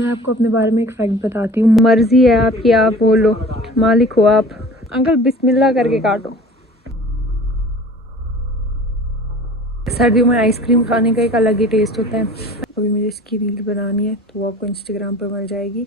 मैं आपको अपने बारे में एक फैक्ट बताती हूँ। मर्जी है आपकी, आप बोलो, मालिक हो आप। अंकल बिस्मिल्लाह करके काटो। सर्दियों में आइसक्रीम खाने का एक अलग ही टेस्ट होता है। अभी मुझे इसकी रील बनानी है तो वो आपको इंस्टाग्राम पर मिल जाएगी।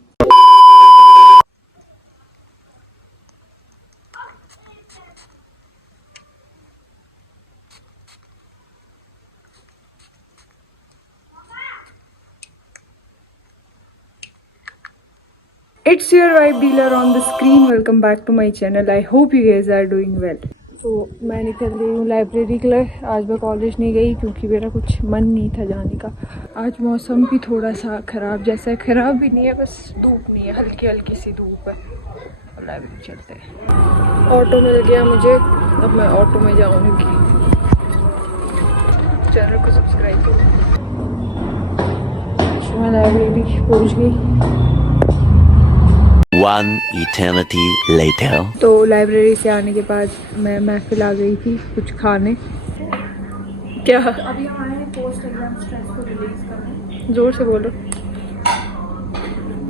It's your vibe dealer on the screen. Welcome back to my channel. I hope you guys are doing well. तो मैं निकल गई हूँ लाइब्रेरी के लिए। आज मैं कॉलेज नहीं गई क्योंकि मेरा कुछ मन नहीं था जाने का। आज मौसम भी थोड़ा सा ख़राब जैसा है, ख़राब भी नहीं है, बस धूप नहीं है, हल्की हल्की सी धूप है। तो लाइब्रेरी चलते हैं। ऑटो मिल गया मुझे, अब मैं ऑटो में जाऊँगी। चैनल को सब्सक्राइब करो। मैं लाइब्रेरी पहुँच गई। One eternity later. तो लाइब्रेरी से आने के बाद मैं महफिल आ गई थी कुछ खाने। क्या अभी हमारे पोस्ट एग्जाम स्ट्रेस को रिलीज करना। जोर से बोलो,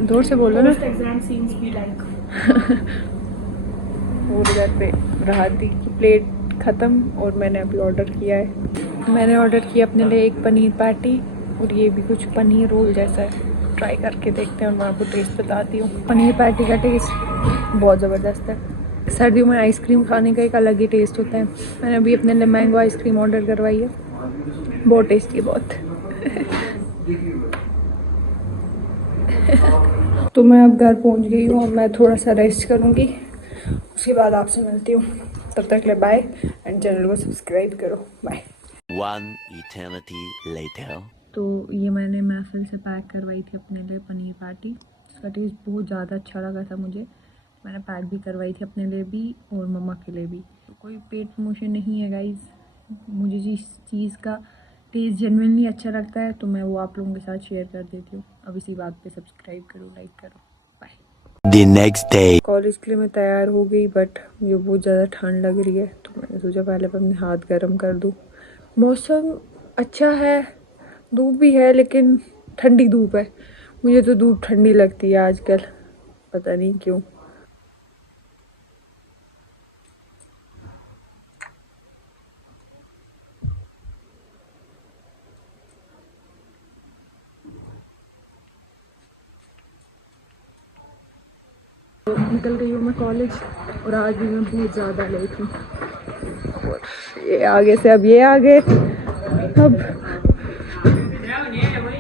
जोर से बोलो ना। Post exam scenes be like. और इधर पे राहती की प्लेट ख़त्म और मैंने अभी ऑर्डर किया है। मैंने ऑर्डर किया अपने लिए एक पनीर पैटी और ये भी कुछ पनीर रोल जैसा है। ट्राई करके देखते हैं और मैं आपको टेस्ट बताती हूँ। पनीर पैटी का टेस्ट बहुत ज़बरदस्त है। सर्दियों में आइसक्रीम खाने का एक अलग ही टेस्ट होता है। मैंने अभी अपने लिए मैंगो आइसक्रीम ऑर्डर करवाई है, बहुत टेस्टी है बहुत। तो मैं अब घर पहुँच गई हूँ और मैं थोड़ा सा रेस्ट करूँगी, उसके बाद आपसे मिलती हूँ। तब तक ले बाय एंड चैनल को सब्सक्राइब करो। बाय। One eternity later. तो ये मैंने महफिल से पैक करवाई थी अपने लिए पनीर पैटी। इसका टेस्ट बहुत ज़्यादा अच्छा लगा था मुझे। मैंने पैक भी करवाई थी अपने लिए भी और मम्मा के लिए भी। तो कोई पेट प्रमोशन नहीं है गाइस। मुझे जिस चीज़ का टेस्ट जेन्युइनली अच्छा लगता है तो मैं वो आप लोगों के साथ शेयर कर देती हूँ। अब इसी बात पे सब्सक्राइब करो, लाइक करो। Bye. The next day. College के लिए मैं तैयार हो गई बट मुझे बहुत ज़्यादा ठंड लग रही है तो मैंने सोचा पहले अपने हाथ गर्म कर दूँ। मौसम अच्छा है, धूप भी है लेकिन ठंडी धूप है। मुझे तो धूप ठंडी लगती है आजकल, पता नहीं क्यों। तो निकल गई हूँ मैं कॉलेज और आज भी मैं बहुत ज़्यादा लेट हूँ। और ये आगे से अब ये आगे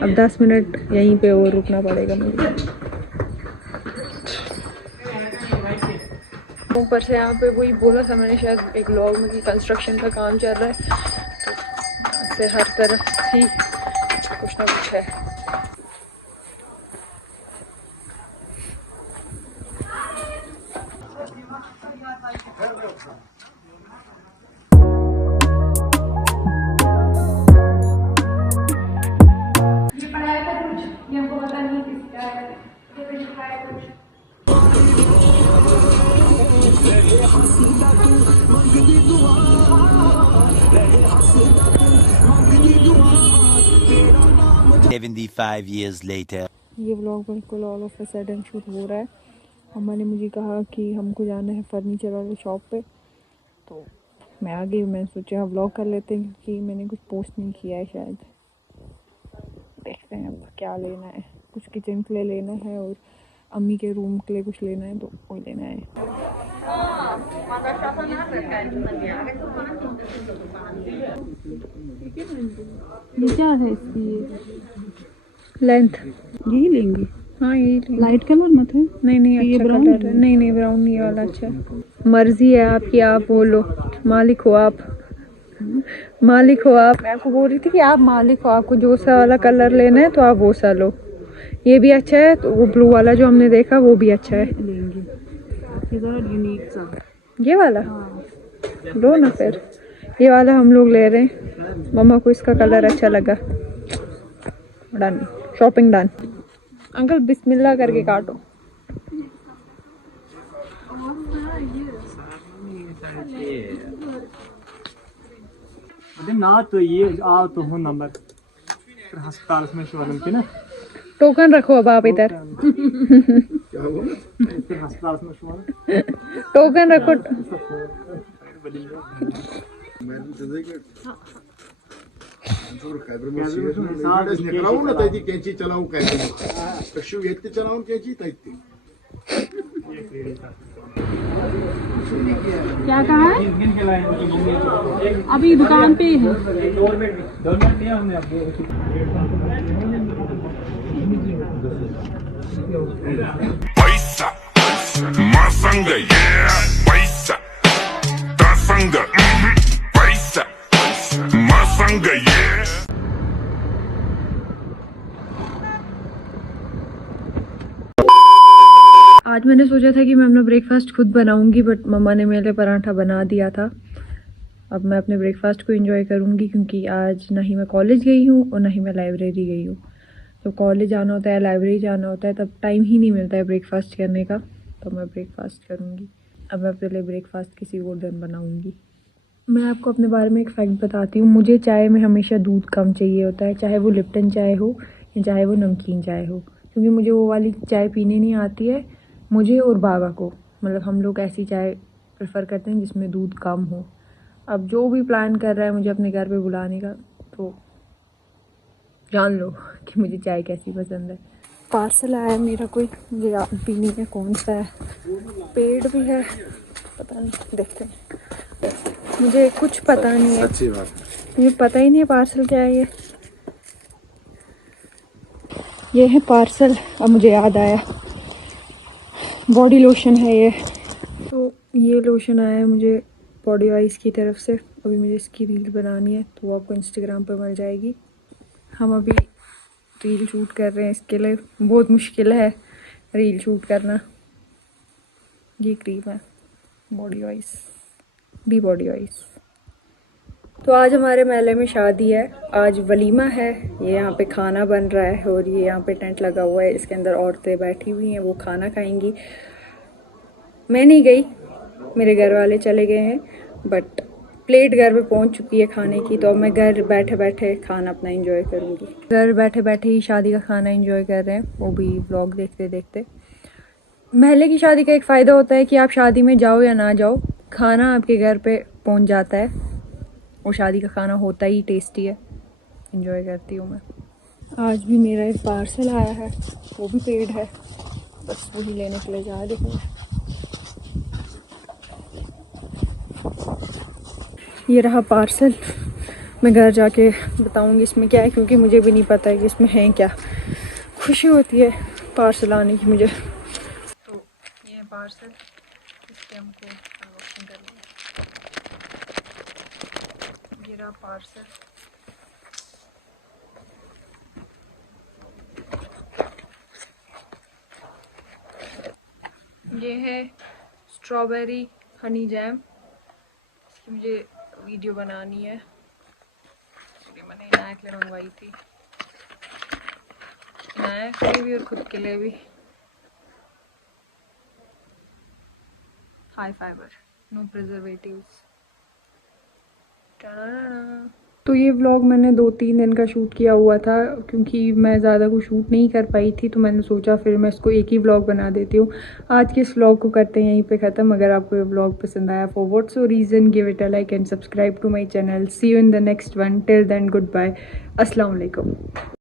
अब 10 मिनट यहीं पे और रुकना पड़ेगा मुझे। ऊपर से यहाँ पे वही बोला था मैंने शायद एक व्लॉग में कि कंस्ट्रक्शन का काम चल रहा है, तो से हर तरफ ही कुछ ना कुछ है। $75 years later. ये व्लॉग बिल्कुल all of a sudden shoot हो रहा है। अम्मा ने मुझे कहा कि हमको जाना है फर्नीचर वाले शॉप पे, तो मैं आ गई। मैंने सोचा व्लॉग कर लेते हैं क्योंकि मैंने कुछ पोस्ट नहीं किया है शायद। देखते हैं अब क्या लेना है। कुछ किचन के लिए लेना है और अम्मी के रूम के लिए कुछ लेना है, तो वही लेना है। ये क्या है इसकी लेंथ? यही लेंगे। हाँ यही लेंगे। लाइट कलर मत है? नहीं नहीं अच्छा ये ब्राउन कलर है। नहीं नहीं ब्राउन नहीं वाला अच्छा है। मर्जी है आपकी, आप बोलो, मालिक हो आप, मालिक हो आप। मैं आपको बोल रही थी कि आप मालिक हो, आपको जो सा वाला कलर लेना है तो आप वो सा लो। ये भी अच्छा है, तो वो ब्लू वाला जो हमने देखा वो भी अच्छा है। लेंगे ये जरा यूनिक सा, ये वाला लो ना फिर। ये वाला हम लोग ले रहे हैं, मम्मा को इसका कलर अच्छा लगा। Done, shopping done. अंकल बिस्मिल्लाह करके काटो। ना तो ये आ तो हो नंबर अस्पताल में शिवानंद की ना टोकन रखो अब आप इधर। टोकन रखो। क्या कहा है? अभी दुकान पे है। Paisa, masanga, yeah, paisa, dasanga, paisa, masanga, yeah. आज मैंने सोचा था कि मैं अपना ब्रेकफास्ट खुद बनाऊंगी, बट मम्मा ने मेरे लिए पराठा बना दिया था। अब मैं अपने ब्रेकफास्ट को एंजॉय करूंगी, क्योंकि आज ना ही मैं कॉलेज गई हूँ और ना ही मैं लाइब्रेरी गई हूँ। तो कॉलेज जाना होता है, लाइब्रेरी जाना होता है, तब टाइम ही नहीं मिलता है ब्रेकफास्ट करने का। तो मैं ब्रेकफास्ट करूँगी। अब मैं अपने लिए ब्रेकफास्ट किसी और दिन बनाऊँगी। मैं आपको अपने बारे में एक फैक्ट बताती हूँ। मुझे चाय में हमेशा दूध कम चाहिए होता है, चाहे वो लिप्टन चाय हो या चाहे वो नमकीन चाय हो, क्योंकि मुझे वो वाली चाय पीने नहीं आती है। मुझे और बाबा को, मतलब हम लोग ऐसी चाय प्रेफर करते हैं जिसमें दूध कम हो। अब जो भी प्लान कर रहा है मुझे अपने घर पे बुलाने का, तो जान लो कि मुझे चाय कैसी पसंद है। पार्सल आया है मेरा, कोई मुझे याद भी नहीं है कौन सा है। पेड़ भी है, पता नहीं, देखते हैं। मुझे कुछ पता नहीं है, मुझे पता ही नहीं है पार्सल क्या है। ये है पार्सल। अब मुझे याद आया, बॉडी लोशन है ये। तो ये लोशन आया है मुझे बॉडी वाइज की तरफ से। अभी मुझे इसकी रील बनानी है, तो वो आपको इंस्टाग्राम पर मिल जाएगी। हम अभी रील शूट कर रहे हैं, इसके लिए बहुत मुश्किल है रील शूट करना। ये क्रीम है body wise, B body wise. तो आज हमारे महल्ले में शादी है, आज वलीमा है। ये यहाँ पे खाना बन रहा है और ये यहाँ पे टेंट लगा हुआ है, इसके अंदर औरतें बैठी हुई हैं, वो खाना खाएंगी। मैं नहीं गई, मेरे घर वाले चले गए हैं, बट प्लेट घर पे पहुंच चुकी है खाने की। तो अब मैं घर बैठे बैठे खाना अपना एंजॉय करूंगी। घर बैठे बैठे ही शादी का खाना एंजॉय कर रहे हैं, वो भी व्लॉग देखते देखते। महल्ले की शादी का एक फ़ायदा होता है कि आप शादी में जाओ या ना जाओ, खाना आपके घर पे पहुंच जाता है। और शादी का खाना होता ही टेस्टी है, एंजॉय करती हूँ मैं। आज भी मेरा एक पार्सल आया है, वो भी पेड है, बस वही लेने के लिए जा रही हूँ। ये रहा पार्सल। मैं घर जाके बताऊंगी इसमें क्या है, क्योंकि मुझे भी नहीं पता है कि इसमें है क्या। खुशी होती है पार्सल आने की मुझे। तो ये है पार्सल, इसके हमको अनबॉक्सिंग करनी है। ये रहा पार्सल। ये है स्ट्रॉबेरी हनी जैम। इसकी मुझे वीडियो बनानी है, इसलिए मैंने इनाया के लिए मंगवाई थी। इनाया के लिए भी और खुद के लिए भी। High fibre, no preservatives. तो ये व्लॉग मैंने 2-3 दिन का शूट किया हुआ था, क्योंकि मैं ज़्यादा कुछ शूट नहीं कर पाई थी। तो मैंने सोचा फिर मैं इसको एक ही व्लॉग बना देती हूँ। आज के इस व्लॉग को करते हैं यहीं पे ख़त्म। अगर आपको ये व्लॉग पसंद आया, for what's so reason, give it a like and subscribe to my channel. See you in the next one. Till then good bye, अस्सलाम वालेकुम।